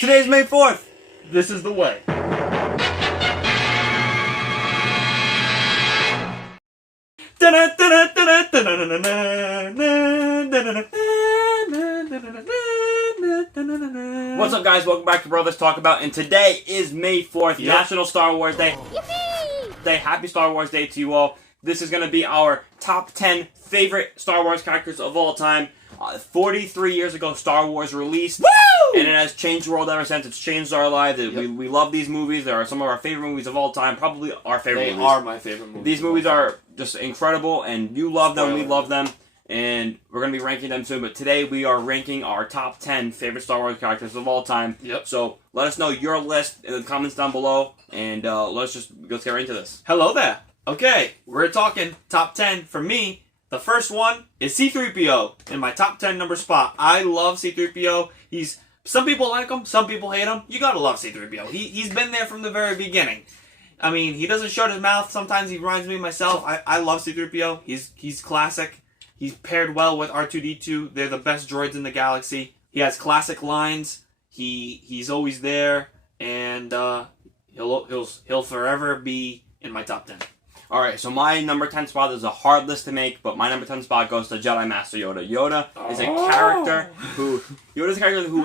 Today's May 4th. This is the way. What's up, guys? Welcome back to Brothers Talk About, and today is May 4th, National Star Wars Day. Yippee! Happy Star Wars Day to you all. This is going to be our top 10 favorite Star Wars characters of all time. 43 years ago, Star Wars released. Woo! And it has changed the world ever since. It's changed our lives. We love these movies. They are some of our favorite movies of all time. Probably our favorite movies. They are my favorite movies. These movies are just incredible, and you love them, we love them. And we're going to be ranking them soon. But today we are ranking our top 10 favorite Star Wars characters of all time. Yep. So let us know your list in the comments down below. And let's get right into this. Hello there. Okay, we're talking top 10 for me. The first one is C-3PO in my top 10 number spot. I love C-3PO. Some people like him, some people hate him. You gotta love C-3PO. He's been there from the very beginning. I mean, he doesn't shut his mouth. Sometimes he reminds me of myself. I love C-3PO. He's classic. He's paired well with R2-D2. They're the best droids in the galaxy. He has classic lines. He's always there, and he'll forever be in my top 10. Alright, so my number 10 spot is a hard list to make, but my number 10 spot goes to Jedi Master Yoda. Yoda is a character who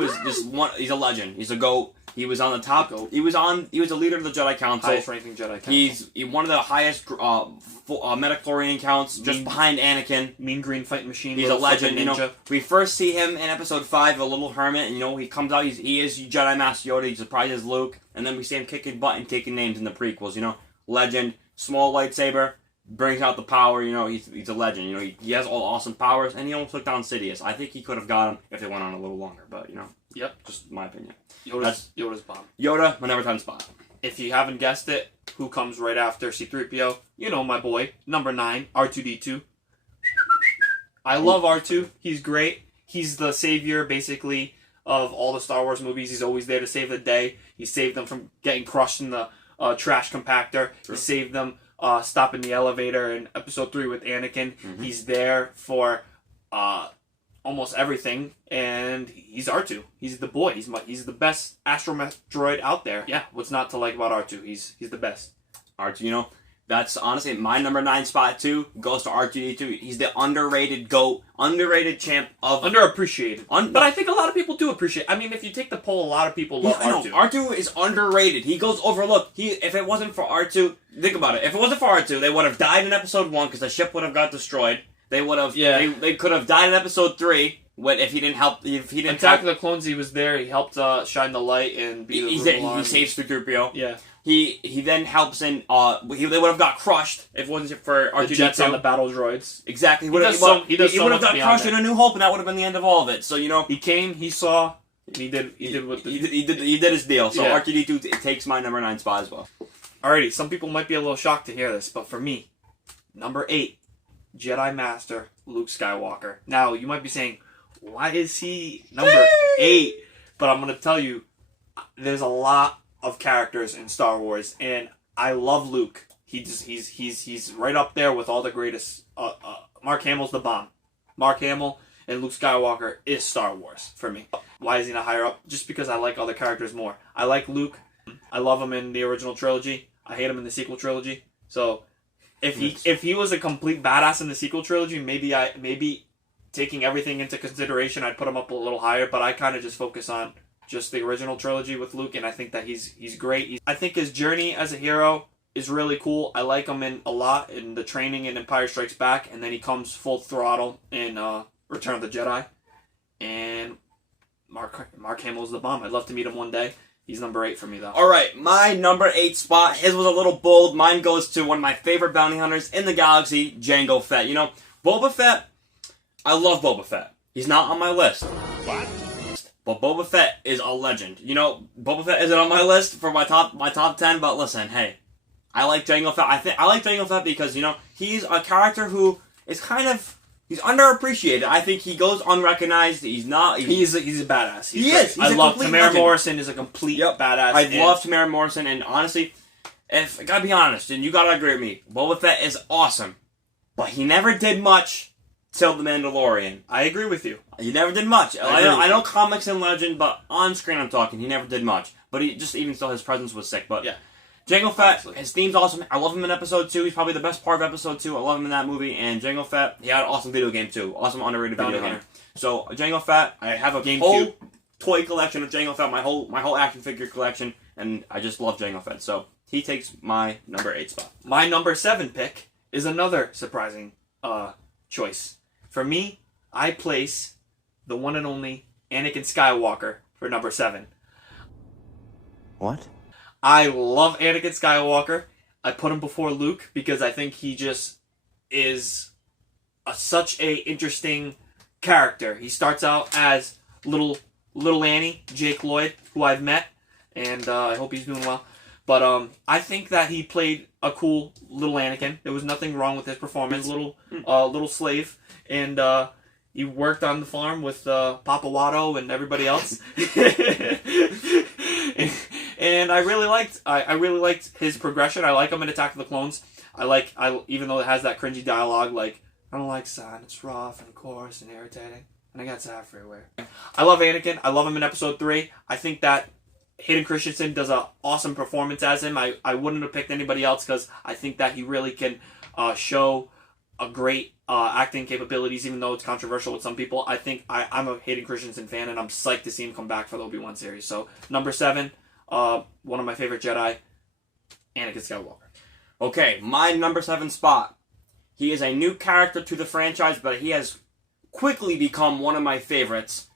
is just one. He's a legend. He's a GOAT. He was on the top. He was a leader of the Jedi Council. Highest ranking Jedi Council. He's one of the highest metachlorian counts, just behind Anakin. Mean green fighting machine. He's a legend. You know, we first see him in Episode 5, a little hermit, and you know he comes out. He is Jedi Master Yoda. He surprises Luke, and then we see him kicking butt and taking names in the prequels. You know, legend. Small lightsaber, brings out the power, you know, he's a legend, you know, he has all awesome powers, and he almost took down Sidious. I think he could have got him if they went on a little longer, but, you know. Yep. Just my opinion. Yoda's bomb. Yoda, my number 10 spot. If you haven't guessed it, who comes right after C-3PO? You know my boy, number 9, R2-D2. I love R2. He's great. He's the savior, basically, of all the Star Wars movies. He's always there to save the day. He saved them from getting crushed in the trash compactor. True. He saved them stopping the elevator in Episode 3 with Anakin. Mm-hmm. He's there for almost everything, and he's R2. He's the boy. He's the best astromech droid out there. Yeah, what's not to like about R2? He's the best. R2, you know, that's honestly my number 9 spot too. Goes to R2-D2. He's the underrated GOAT, underrated champ of underappreciated. But I think a lot of people do appreciate. I mean, if you take the poll, a lot of people love R2. R2 is underrated. He goes overlooked. If it wasn't for R2, think about it. If it wasn't for R2, they would have died in Episode 1 because the ship would have got destroyed. They would have. Yeah. They could have died in Episode 3. If he didn't help, Attack of the Clones, he was there. He helped shine the light and be he saves C-3PO. Yeah. He then helps in. They would have got crushed if it wasn't for R2-D2. The jets on the battle droids. Exactly. He would have got crushed in A New Hope, and that would have been the end of all of it. So you know, he came, he saw, he did his deal. So yeah. R2-D2 takes my number 9 spot as well. Alrighty, some people might be a little shocked to hear this, but for me, number 8, Jedi Master Luke Skywalker. Now you might be saying, why is he number 8? But I'm gonna tell you, there's a lot of characters in Star Wars, and I love Luke. He's right up there with all the greatest. Mark Hamill's the bomb. Mark Hamill and Luke Skywalker is Star Wars for me. Why is he not higher up? Just because I like other characters more. I like Luke. I love him in the original trilogy. I hate him in the sequel trilogy. So if he was a complete badass in the sequel trilogy, maybe taking everything into consideration, I'd put him up a little higher. But I kind of just focus on just the original trilogy with Luke, and I think that he's great. I think his journey as a hero is really cool. I like him a lot in the training in Empire Strikes Back, and then he comes full throttle in Return of the Jedi. And Mark Hamill's the bomb. I'd love to meet him one day. He's number 8 for me, though. All right, my number 8 spot. His was a little bold. Mine goes to one of my favorite bounty hunters in the galaxy, Jango Fett. You know, Boba Fett. I love Boba Fett. He's not on my list. What? But Boba Fett is a legend. You know, Boba Fett isn't on my list for my top 10, but listen, hey, I like Jango Fett. I like Jango Fett because, you know, he's a character who is he's underappreciated. I think he goes unrecognized. He's a badass. I love Tamara Morrison is a complete badass. I love Tamara Morrison, and honestly, if I gotta be honest, and you gotta agree with me, Boba Fett is awesome, but he never did much till The Mandalorian. I agree with you. He never did much. I agree. I know comics and legend, but on screen I'm talking, he never did much. But he just, even still, his presence was sick. But Yeah. Jango Fett, his theme's awesome. I love him in Episode 2. He's probably the best part of Episode 2. I love him in that movie. And Jango Fett, he had an awesome video game too. Awesome underrated video game. So Jango Fett, I have a whole toy collection of Jango Fett, my whole action figure collection, and I just love Jango Fett. So he takes my number 8 spot. My number 7 pick is another surprising choice. For me, I place the one and only Anakin Skywalker for number 7. What? I love Anakin Skywalker. I put him before Luke because I think he just is such a interesting character. He starts out as little Annie, Jake Lloyd, who I've met, and I hope he's doing well. But I think that he played a cool little Anakin. There was nothing wrong with his performance. Little slave, and he worked on the farm with Papa Watto and everybody else. And I really liked his progression. I like him in Attack of the Clones. Even though it has that cringy dialogue, like, I don't like San, it's rough and coarse and irritating, and I got San everywhere. I love Anakin. I love him in Episode 3. I think that Hayden Christensen does an awesome performance as him. I wouldn't have picked anybody else because I think that he really can show a great acting capabilities, even though it's controversial with some people. I think I'm a Hayden Christensen fan, and I'm psyched to see him come back for the Obi-Wan series. So, number 7, one of my favorite Jedi, Anakin Skywalker. Okay, my number 7 spot. He is a new character to the franchise, but he has quickly become one of my favorites.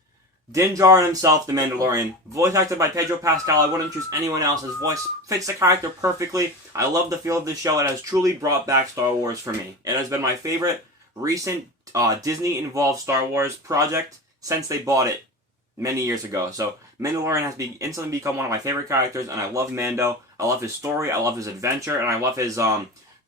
Din Djarin himself, the Mandalorian. Voice acted by Pedro Pascal. I wouldn't choose anyone else. His voice fits the character perfectly. I love the feel of this show. It has truly brought back Star Wars for me. It has been my favorite recent Disney-involved Star Wars project since they bought it many years ago. So Mandalorian has instantly become one of my favorite characters, and I love Mando. I love his story. I love his adventure, and I love his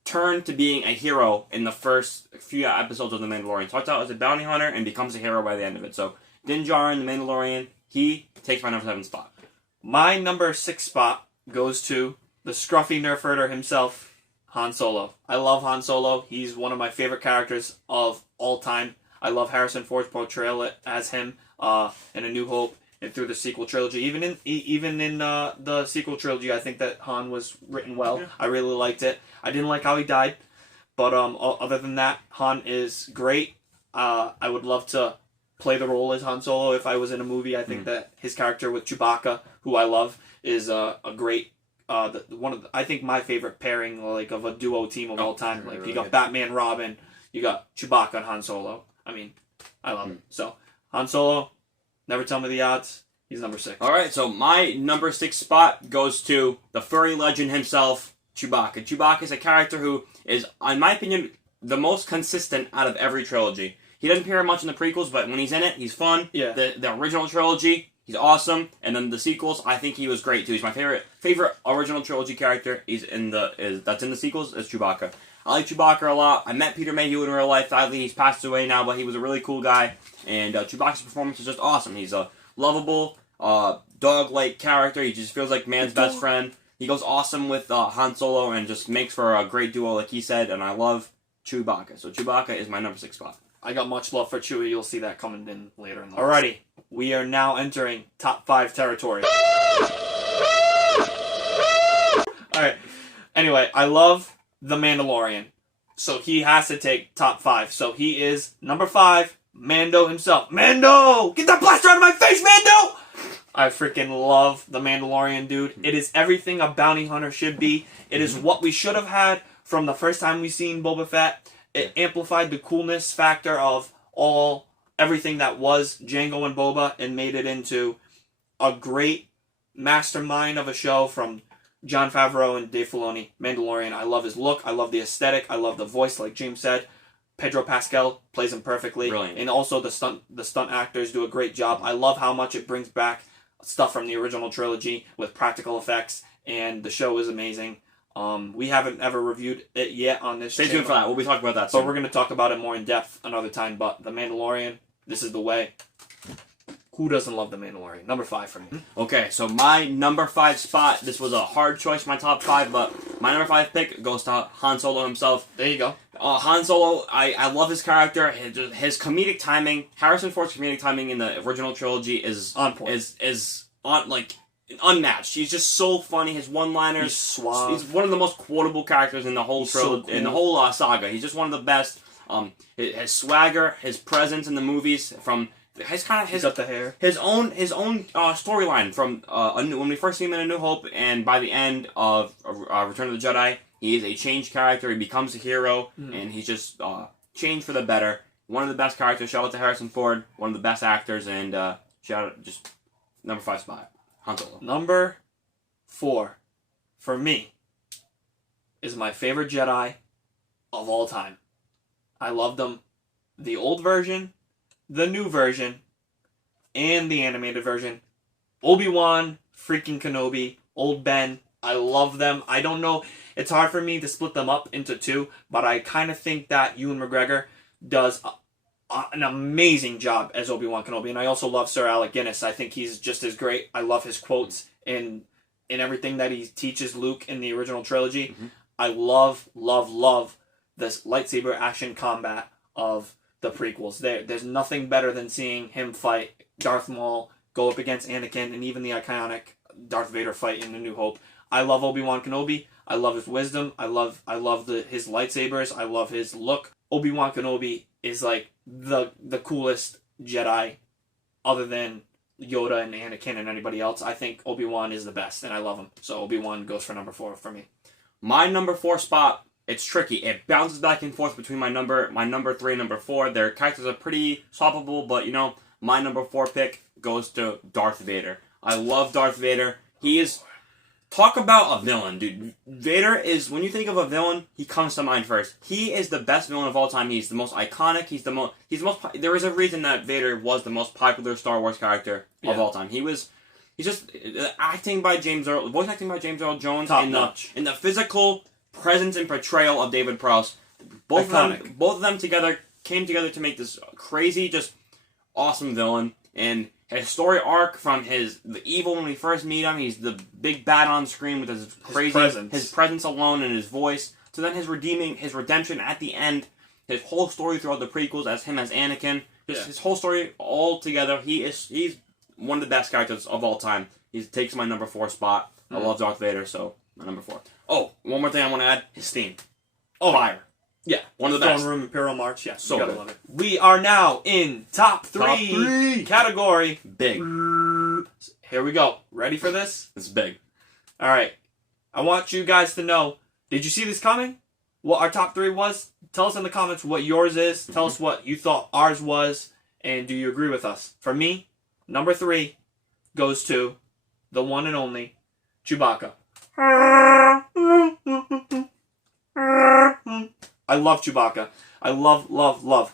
turn to being a hero in the first few episodes of The Mandalorian. Starts out as a bounty hunter and becomes a hero by the end of it. So Din Djarin, the Mandalorian, he takes my number 7 spot. My number 6 spot goes to the scruffy nerf herder himself, Han Solo. I love Han Solo. He's one of my favorite characters of all time. I love Harrison Ford's portrayal as him in A New Hope and through the sequel trilogy. Even in the sequel trilogy, I think that Han was written well. Yeah. I really liked it. I didn't like how he died, but other than that, Han is great. I would love to play the role as Han Solo if I was in a movie. I think that his character with Chewbacca, who I love, is a great I think my favorite pairing, like, of a duo team of all time. Like, you got Batman, Robin, you got Chewbacca and Han Solo. I mean, I love him. So Han Solo, never tell me the odds. He's number 6. All right, so my number 6 spot goes to the furry legend himself, Chewbacca. Chewbacca is a character who is, in my opinion, the most consistent out of every trilogy. He doesn't appear much in the prequels, but when he's in it, he's fun. Yeah. The original trilogy, he's awesome, and then the sequels, I think he was great too. He's my favorite original trilogy character. That's in the sequels is Chewbacca. I like Chewbacca a lot. I met Peter Mayhew in real life. Sadly, he's passed away now, but he was a really cool guy, and Chewbacca's performance is just awesome. He's a lovable, dog-like character. He just feels like man's best friend. He goes awesome with Han Solo and just makes for a great duo, like he said, and I love Chewbacca. So Chewbacca is my number 6 spot. I got much love for Chewie. You'll see that coming in later in the list. Alrighty, we are now entering top 5 territory. Alright, anyway, I love The Mandalorian. So he has to take top 5. So he is number 5, Mando himself. Mando! Get that blaster out of my face, Mando! I freaking love The Mandalorian, dude. It is everything a bounty hunter should be. It is what we should have had from the first time we seen Boba Fett. It amplified the coolness factor of everything that was Jango and Boba and made it into a great mastermind of a show from Jon Favreau and Dave Filoni. Mandalorian, I love his look. I love the aesthetic. I love the voice, like James said. Pedro Pascal plays him perfectly. Brilliant. And also the stunt actors do a great job. I love how much it brings back stuff from the original trilogy with practical effects, and the show is amazing. We haven't ever reviewed it yet on this channel. Stay tuned for that. We'll be talking about that soon. But we're going to talk about it more in depth another time. But The Mandalorian, this is the way. Who doesn't love The Mandalorian? Number 5 for me. Okay, so my number 5 spot, this was a hard choice, my top 5, but my number 5 pick goes to Han Solo himself. There you go. Han Solo, I love his character. His comedic timing, Harrison Ford's comedic timing in the original trilogy is on point. Is on like unmatched. He's just so funny. His one-liners. He's suave. He's one of the most quotable characters in the whole so cool. in the whole saga. He's just one of the best. His swagger, his presence in the movies, from he's got the hair. His own storyline from when we first see him in A New Hope, and by the end of Return of the Jedi, he is a changed character. He becomes a hero, and he's just changed for the better. One of the best characters. Shout out to Harrison Ford, one of the best actors, and shout out just number 5 spot, Han Solo. Number 4 for me is my favorite Jedi of all time. I loved them, the old version, the new version, and the animated version. Obi-Wan, freaking Kenobi, Old Ben. I love them. I don't know. It's hard for me to split them up into 2, but I kind of think that Ewan McGregor does an amazing job as Obi-Wan Kenobi. And I also love Sir Alec Guinness. I think he's just as great. I love his quotes and everything that he teaches Luke in the original trilogy. Mm-hmm. I love this lightsaber action combat of the prequels. There's nothing better than seeing him fight Darth Maul, go up against Anakin, and even the iconic Darth Vader fight in A New Hope. I love Obi-Wan Kenobi. I love his wisdom. I love his lightsabers. I love his look. Obi-Wan Kenobi is like the coolest Jedi, other than Yoda and Anakin and anybody else. I think Obi-Wan is the best, and I love him. So Obi-Wan goes for number 4 for me. My number 4 spot. It's tricky. It bounces back and forth between my number 3 and number 4. Their characters are pretty swappable, but my number 4 pick goes to Darth Vader. I love Darth Vader. He is, talk about a villain, dude. Vader is, when you think of a villain, he comes to mind first. He is the best villain of all time. He's the most iconic. There is a reason that Vader was the most popular Star Wars character of all time. He's just voice acting by James Earl Jones, top notch. In the physical presence and portrayal of David Prowse. Both of them came together to make this crazy, just awesome villain. And his story arc from the evil when we first meet him, he's the big bad on screen with his crazy his presence alone and his voice. So then his redemption at the end, his whole story throughout the prequels as Anakin, his whole story all together. He's one of the best characters of all time. He takes my number 4 spot. I love Darth Vader, so my number 4. Oh, one more thing I want to add: his theme. Oh, fire! Yeah, one of the best. Throne Room Imperial March. Yeah, so you gotta good. love it. We are now in top 3 category. Big. Here we go. Ready for this? It's big. All right. I want you guys to know. Did you see this coming? What our top 3 was? Tell us in the comments what yours is. Tell us what you thought ours was, and do you agree with us? For me, number 3 goes to the one and only Chewbacca. I love Chewbacca. I love.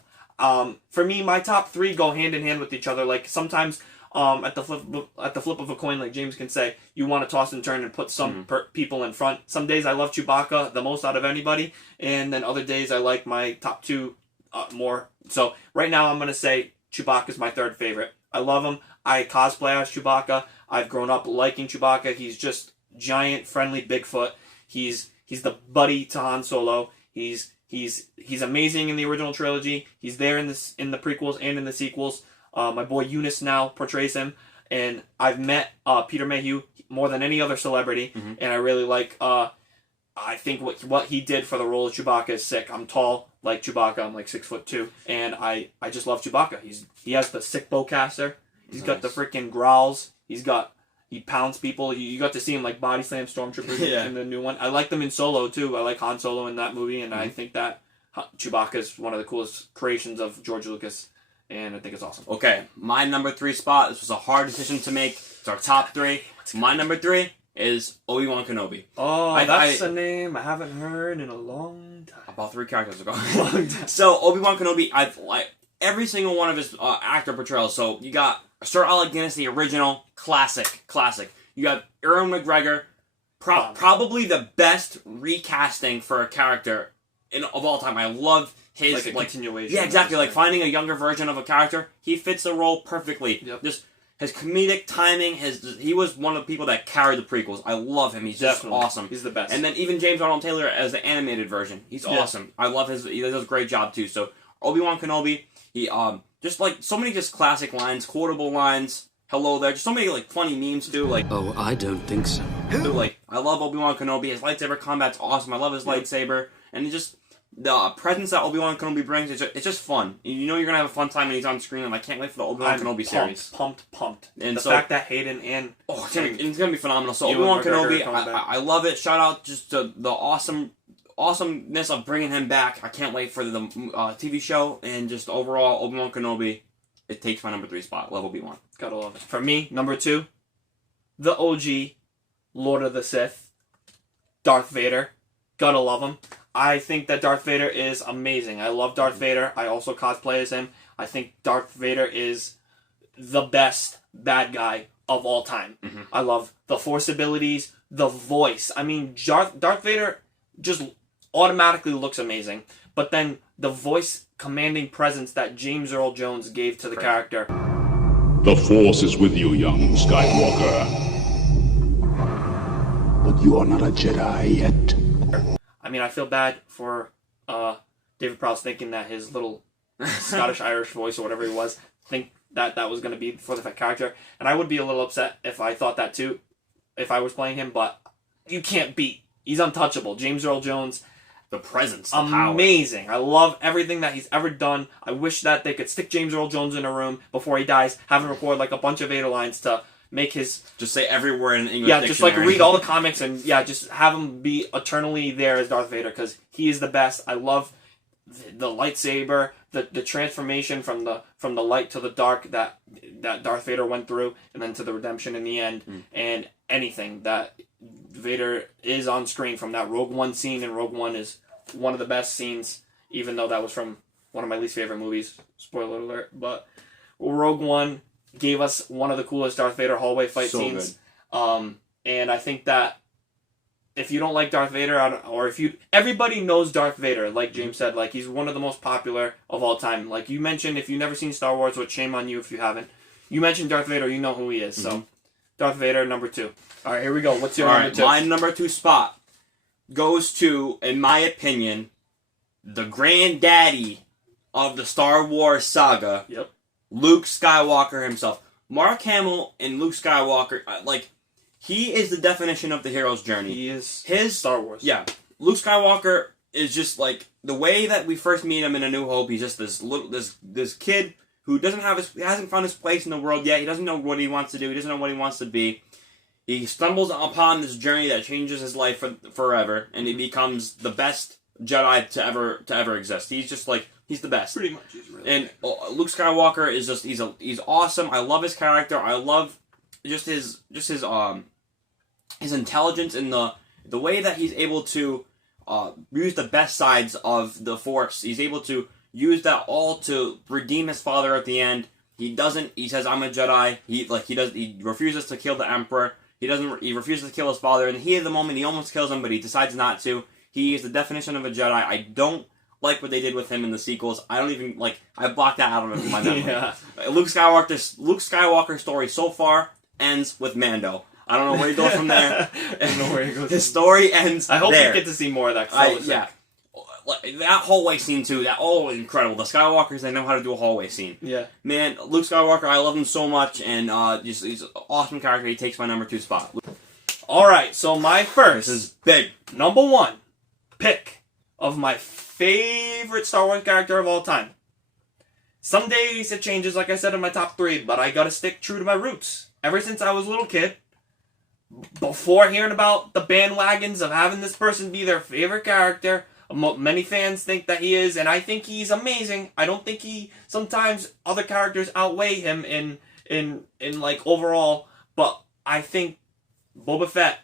For me, my top 3 go hand in hand with each other. Like sometimes, at the flip of a coin, like James can say, you want to toss and turn and put some people in front. Some days I love Chewbacca the most out of anybody, and then other days I like my top 2 more. So right now I'm gonna say Chewbacca is my 3rd favorite. I love him. I cosplay as Chewbacca. I've grown up liking Chewbacca. He's just giant, friendly Bigfoot. He's the buddy to Han Solo. He's amazing in the original trilogy. He's there in the prequels and in the sequels. My boy Eunice now portrays him, and I've met Peter Mayhew more than any other celebrity, and I really like. I think what he did for the role of Chewbacca is sick. I'm tall like Chewbacca. I'm like 6'2", and I just love Chewbacca. He has the sick bowcaster. He's got the freaking growls. He pounds people. You got to see him like body slam stormtroopers in the new one. I like them in Solo too. I like Han Solo in that movie, and I think that Chewbacca is one of the coolest creations of George Lucas, and I think it's awesome. Okay, my number 3 spot. This was a hard decision to make. It's our top 3. My number 3 is Obi-Wan Kenobi. Oh, that's a name I haven't heard in a long time. About 3 characters ago. So Obi-Wan Kenobi, I like every single one of his actor portrayals. So you got Sir Alec Guinness, the original, classic. You got Ewan McGregor, probably the best recasting for a character of all time. I love his like a continuation. Yeah, exactly. Like finding a younger version of a character, he fits the role perfectly. Yep. Just his comedic timing, he was one of the people that carried the prequels. I love him. He's just awesome. He's the best. And then even James Arnold Taylor as the animated version, he's awesome. I love he does a great job too. So Obi-Wan Kenobi, he just like so many just classic lines, quotable lines. Hello there, just so many like funny memes too. Like, oh, I don't think so. Like, I love Obi-Wan Kenobi. His lightsaber combat's awesome. I love his lightsaber, and it just the presence that Obi-Wan Kenobi brings. It's just fun. You know you're gonna have a fun time when he's on screen, and I can't wait for the Obi-Wan Kenobi series. Pumped. And the fact that Hayden and it's gonna be phenomenal. So Obi-Wan Kenobi, I love it. Shout out just to the awesomeness of bringing him back. I can't wait for the TV show, and just overall Obi-Wan Kenobi. It takes my number 3 spot. Love Obi-Wan. Gotta love it. For me, number 2, the OG, Lord of the Sith, Darth Vader. Gotta love him. I think that Darth Vader is amazing. I love Darth Vader. I also cosplay as him. I think Darth Vader is the best bad guy of all time. Mm-hmm. I love the Force abilities, the voice. I mean, Darth Vader just automatically looks amazing. But then the voice commanding presence that James Earl Jones gave to the character. The Force is with you, young Skywalker. But you are not a Jedi yet. I mean, I feel bad for David Prowse thinking that his little Scottish-Irish voice or whatever he was, think that was going to be for the character. And I would be a little upset if I thought that too, if I was playing him. But you can't beat. He's untouchable. James Earl Jones. The presence, the amazing. Power. I love everything that he's ever done. I wish that they could stick James Earl Jones in a room before he dies, have him record like a bunch of Vader lines to make his... Just say every word in English dictionary. Just like read all the comics and just have him be eternally there as Darth Vader because he is the best. I love the lightsaber, the transformation from the light to the dark that Darth Vader went through, and then to the redemption in the end, and anything that Vader is on screen from that Rogue One scene, and Rogue One is one of the best scenes, even though that was from one of my least favorite movies. Spoiler alert. But Rogue One gave us one of the coolest Darth Vader hallway fight scenes. And I think that if you don't like Darth Vader, or everybody knows Darth Vader, like James said, like he's one of the most popular of all time. Like you mentioned, if you've never seen Star Wars, which shame on you if you haven't, you mentioned Darth Vader, you know who he is. So Darth Vader, number 2. All right, here we go. What's your number 2? My number 2 spot goes to, in my opinion, the granddaddy of the Star Wars saga. Yep. Luke Skywalker himself. Mark Hamill and Luke Skywalker, he is the definition of the hero's journey. He is his Star Wars. Yeah. Luke Skywalker is just like the way that we first meet him in A New Hope. He's just this kid who hasn't found his place in the world yet. He doesn't know what he wants to do. He doesn't know what he wants to be. He stumbles upon this journey that changes his life forever, and he becomes the best Jedi to ever exist. He's just like he's the best. Pretty much, he's really. And Luke Skywalker is just he's awesome. I love his character. I love just his intelligence and the way that he's able to use the best sides of the Force. He's able to use that all to redeem his father at the end. He says, I'm a Jedi. He refuses to kill the Emperor. He refuses to kill his father. And at the moment, he almost kills him, but he decides not to. He is the definition of a Jedi. I don't like what they did with him in the sequels. I don't even, I blocked that out of my memory. Yeah. Luke Skywalker's story so far ends with Mando. I don't know where he goes from there. I don't know where he goes. His story ends I hope there. we get to see more of that. Yeah. That hallway scene, too, incredible. The Skywalkers, they know how to do a hallway scene. Yeah. Man, Luke Skywalker, I love him so much, and he's an awesome character. He takes my number 2 spot. Alright, so my first, This is big. number 1 pick of my favorite Star Wars character of all time. Some days it changes, like I said, in my top 3, but I gotta stick true to my roots. Ever since I was a little kid, before hearing about the bandwagons of having this person be their favorite character, many fans think that he is, and I think he's amazing. I don't think sometimes other characters outweigh him in overall, but I think Boba Fett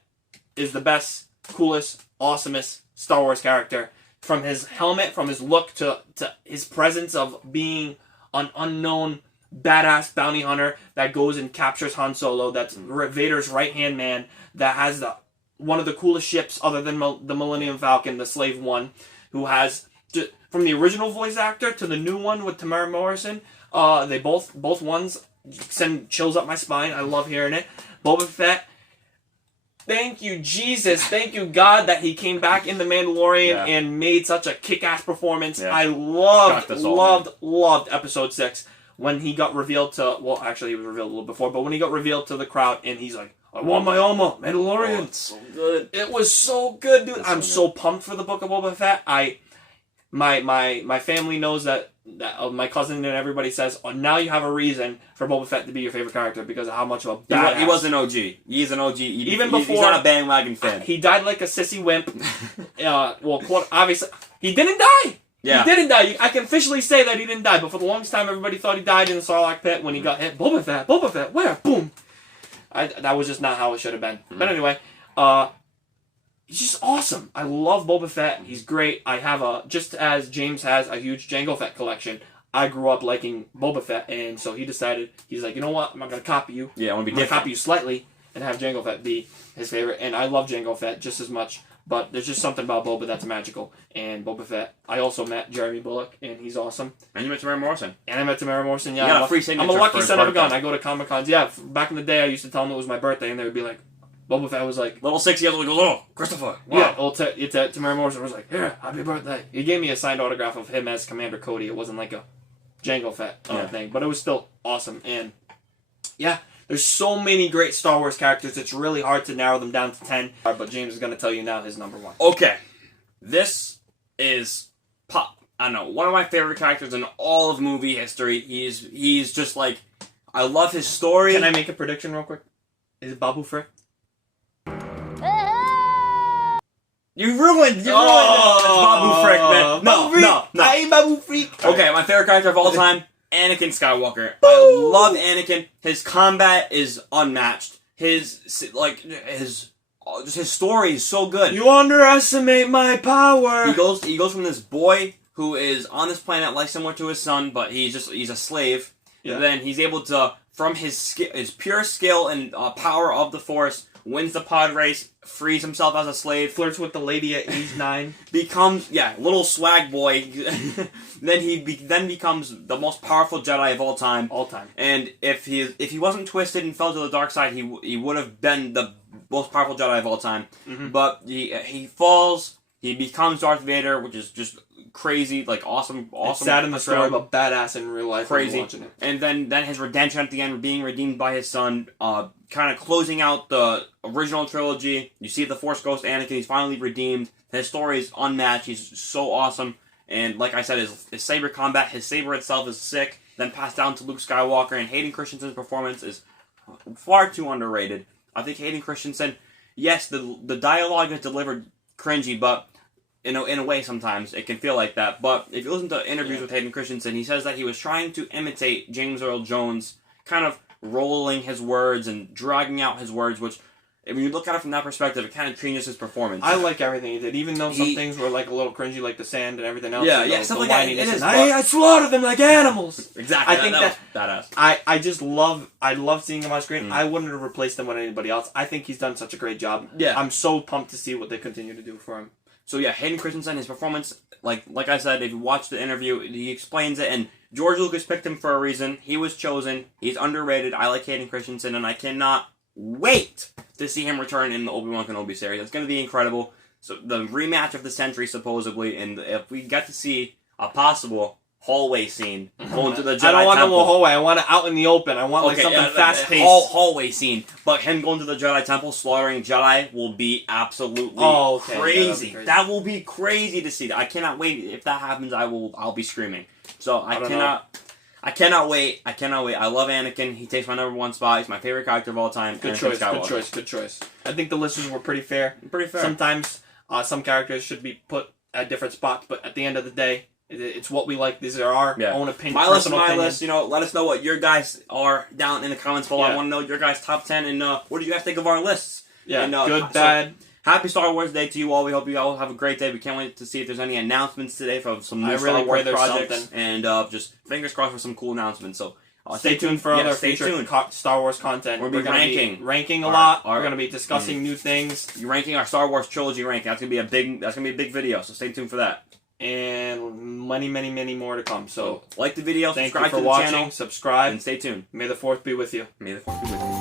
is the best, coolest, awesomest Star Wars character. From his helmet, from his look, to his presence of being an unknown badass bounty hunter that goes and captures Han Solo, that's Vader's right-hand man, that has one of the coolest ships other than the Millennium Falcon, the Slave One, who has, from the original voice actor to the new one with Tamara Morrison, they both ones send chills up my spine. I love hearing it. Boba Fett. Thank you, Jesus. Thank you, God, that he came back in The Mandalorian and made such a kick-ass performance. Yeah. I loved Episode 6 when he got revealed to... Well, actually, he was revealed a little before, but when he got revealed to the crowd and he's like, I want my armor, Mandalorian. Oh, it's so good. It was so good, dude. I'm so pumped for the Book of Boba Fett. My family knows that my cousin and everybody says, oh, now you have a reason for Boba Fett to be your favorite character because of how much of a badass. He was an OG. He's an OG. Even before, he's not a bandwagon fan. He died like a sissy wimp. Obviously, he didn't die. Yeah. He didn't die. I can officially say that he didn't die, but for the longest time, everybody thought he died in the Sarlacc pit when he got hit. Boba Fett, where? Boom. That was just not how it should have been. But anyway, he's just awesome. I love Boba Fett. He's great. I have just as James has a huge Jango Fett collection, I grew up liking Boba Fett, and so he decided, he's like, you know what, I'm not going to copy you. Yeah, I want to be I'm going to different. copy you slightly and have Jango Fett be his favorite, and I love Jango Fett just as much, but there's just something about Boba that's magical, and Boba Fett, I also met Jeremy Bullock, and he's awesome. And you met Tamara Morrison. And I met Tamara Morrison, yeah. You got a free signature I'm a lucky for his son of a gun. birthday. I go to Comic-Cons. Yeah, back in the day, I used to tell them it was my birthday, and they would be like, Boba Fett was like... Little 6-year-old goes, oh, Christopher. Wow. Yeah, well, Tamara Morrison was like, here, happy birthday. He gave me a signed autograph of him as Commander Cody. It wasn't like a Jango Fett thing, but it was still awesome. And yeah, there's so many great Star Wars characters, it's really hard to narrow them down to 10. But James is going to tell you now his number 1. Okay. This is I don't know, one of my favorite characters in all of movie history. He's just like, I love his story. Can I make a prediction real quick? Is it Babu Frick? You ruined it. It's Babu Frick, man. No. I ain't Babu Frick. Okay, my favorite character of all time, Anakin Skywalker. I love Anakin. His combat is unmatched. His story is so good. You underestimate my power. He goes from this boy who is on this planet like similar to his son, but he's a slave. Yeah. And then he's able to, from his pure skill and power of the Force, wins the pod race, frees himself as a slave, Flirts with the lady at age 9. becomes little swag boy. Then he becomes the most powerful Jedi of all time. And if he wasn't twisted and fell to the dark side, he would have been the most powerful Jedi of all time. Mm-hmm. But he falls. He becomes Darth Vader, which is just crazy, like awesome. It's sad in the story, but badass in real life. Crazy. Watching it. And then his redemption at the end, being redeemed by his son, kind of closing out the original trilogy. You see the Force Ghost Anakin, he's finally redeemed. His story is unmatched. He's so awesome. And like I said, his saber combat, his saber itself is sick. Then passed down to Luke Skywalker, and Hayden Christensen's performance is far too underrated. I think Hayden Christensen, yes, the dialogue is delivered cringy, but in a way sometimes it can feel like that. But if you listen to interviews with Hayden Christensen, he says that he was trying to imitate James Earl Jones, kind of rolling his words and dragging out his words, which, when you look at it from that perspective, it kind of changes his performance. I like everything he did, even though some things were like a little cringy, like the sand and everything else. Yeah, stuff like that. It is. I slaughtered them like animals. Exactly. I think that was badass. I just love seeing him on screen. I wouldn't have replaced him with anybody else. I think he's done such a great job. Yeah. I'm so pumped to see what they continue to do for him. So yeah, Hayden Christensen, his performance, like I said, if you watch the interview, he explains it, and George Lucas picked him for a reason. He was chosen. He's underrated. I like Hayden Christensen, and I cannot wait to see him return in the Obi-Wan Kenobi series. It's going to be incredible. So the rematch of the century, supposedly, and if we get to see a possible hallway scene going to the Jedi Temple. I don't want a little hallway. I want it out in the open. I want something fast-paced. Hallway scene. But him going to the Jedi Temple, slaughtering Jedi, will be absolutely crazy. Yeah, that will be crazy to see. I cannot wait. If that happens, I'll be screaming. So I cannot wait. I love Anakin. He takes my number 1 spot. He's my favorite character of all time. Good choice. I think the listeners were pretty fair. Pretty fair. Sometimes some characters should be put at different spots, but at the end of the day, it's what we like. These are our own opinions. My list, let us know what your guys are down in the comments below. I want to know your guys' top 10 and what do you guys think of our lists? Yeah, and, good, bad. Happy Star Wars Day to you all. We hope you all have a great day. We can't wait to see if there's any announcements today from some new Star Wars projects. And just fingers crossed for some cool announcements. So stay tuned for other future Star Wars content. We're going to be ranking a lot. We're going to be discussing new things. You're ranking our Star Wars trilogy ranking. That's going to be a big video. So stay tuned for that. and many, many, many more to come. So like the video, thank subscribe you for to the watching, channel, subscribe, and stay tuned. may the 4th be with you. May the 4th be with you.